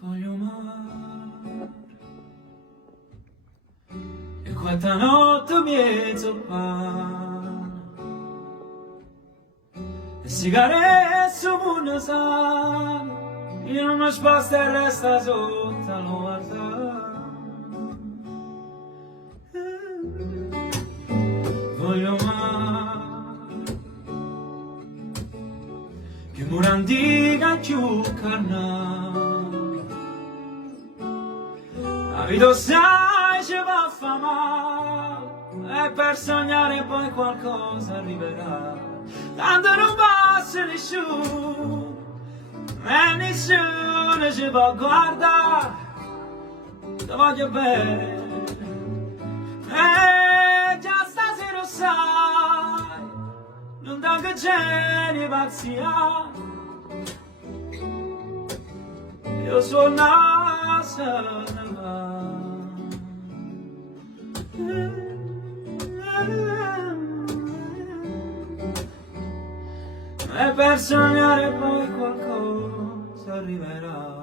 Voglio mare e questa notte mi zoppare e sigarette su un sale io non mi sposto e resta sotto lo guardare. Voglio mare che murandica più carnale la vita sai ci va a fa male e per sognare poi qualcosa arriverà tanto non passa nessuno e nessuno ci può guardare ti voglio bene e già stasera lo sai non da che geni pazzia io sono nasa e per sognare poi qualcosa arriverà.